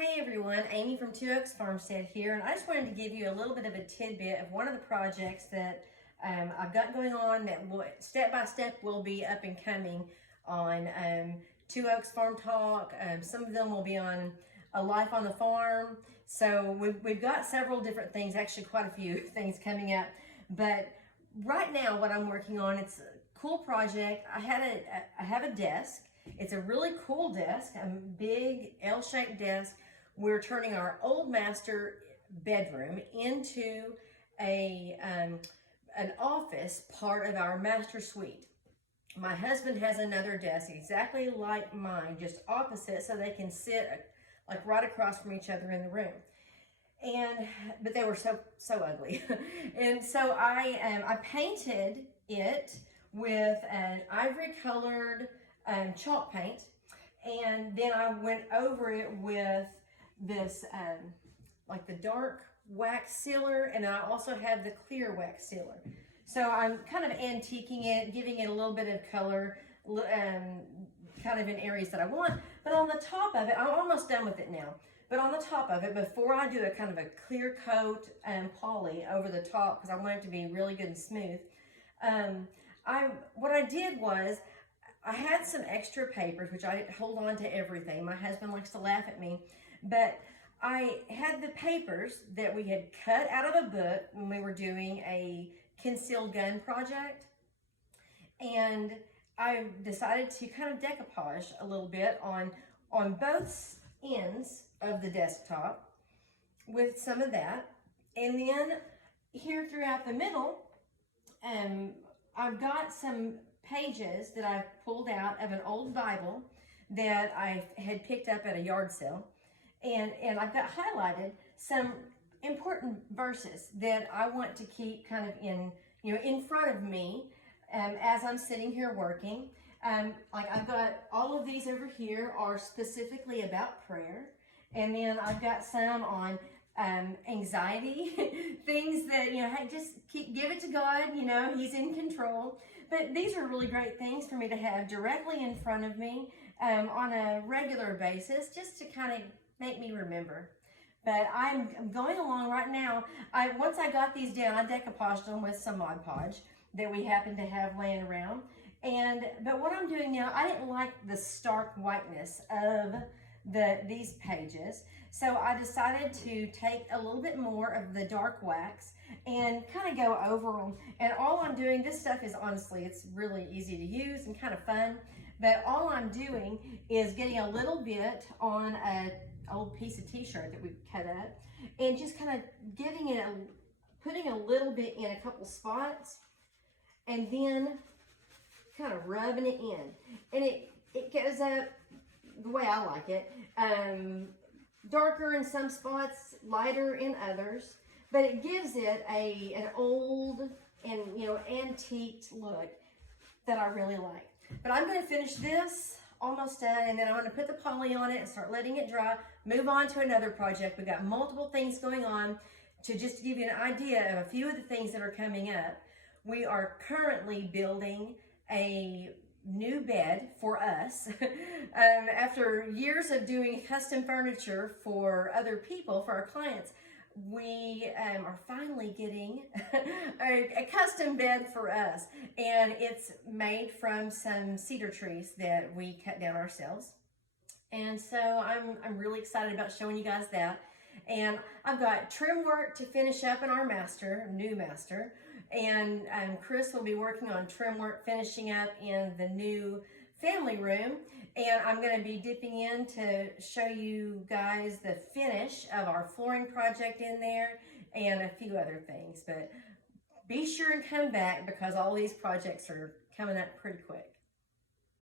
Hey everyone, Amy from Two Oaks Farmstead here, and I just wanted to give you a little bit of a tidbit of one of the projects that I've got going on that will, step by step will be up and coming on Two Oaks Farm Talk. Some of them will be on A Life on the Farm. So we've got several different things, actually quite a few things coming up. But right now what I'm working on, it's a cool project. I have a desk. It's a really cool desk, a big L-shaped desk. We're turning our old master bedroom into an office part of our master suite. My husband has another desk exactly like mine, just opposite, so they can sit like right across from each other in the room. But they were so ugly. And so I painted it with an ivory colored chalk paint, and then I went over it with this like the dark wax sealer, and I also have the clear wax sealer. So I'm kind of antiquing it, giving it a little bit of color, kind of in areas that I want. But on the top of it, I'm almost done with it now. But on the top of it, before I do a kind of a clear coat and poly over the top, because I want it to be really good and smooth, what I did was, I had some extra papers, which I hold on to everything. My husband likes to laugh at me, but I had the papers that we had cut out of a book when we were doing a concealed gun project. And I decided to kind of decoupage a little bit on both ends of the desktop with some of that. And then here throughout the middle, I've got some pages that I've pulled out of an old Bible that I had picked up at a yard sale, and I've got highlighted some important verses that I want to keep kind of in front of me as I'm sitting here working. Like I've got all of these over here are specifically about prayer, and then I've got some on anxiety, things that, hey, just give it to God, He's in control. But these are really great things for me to have directly in front of me on a regular basis, just to kind of make me remember. But I'm going along right now. Once I got these down, I decoupaged them with some Mod Podge that we happen to have laying around. But what I'm doing now, I didn't like the stark whiteness of these pages, so I decided to take a little bit more of the dark wax and kind of go over them. And all I'm doing, this stuff is honestly, it's really easy to use and kind of fun, but all I'm doing is getting a little bit on an old piece of t-shirt that we cut up and just kind of giving it putting a little bit in a couple spots, and then kind of rubbing it in, and it goes up the way I like it, darker in some spots, lighter in others, but it gives it an old and antiqued look that I really like. But I'm going to finish this, almost done, and then I'm going to put the poly on it and start letting it dry, move on to another project. We've got multiple things going on. To just give you an idea of a few of the things that are coming up, we are currently building a new bed for us. After years of doing custom furniture for other people, for our clients, we are finally getting a custom bed for us, and it's made from some cedar trees that we cut down ourselves. And so I'm really excited about showing you guys that. And I've got trim work to finish up in our new master, and Chris will be working on trim work finishing up in the new family room, and I'm going to be dipping in to show you guys the finish of our flooring project in there and a few other things. But be sure and come back, because all these projects are coming up pretty quick.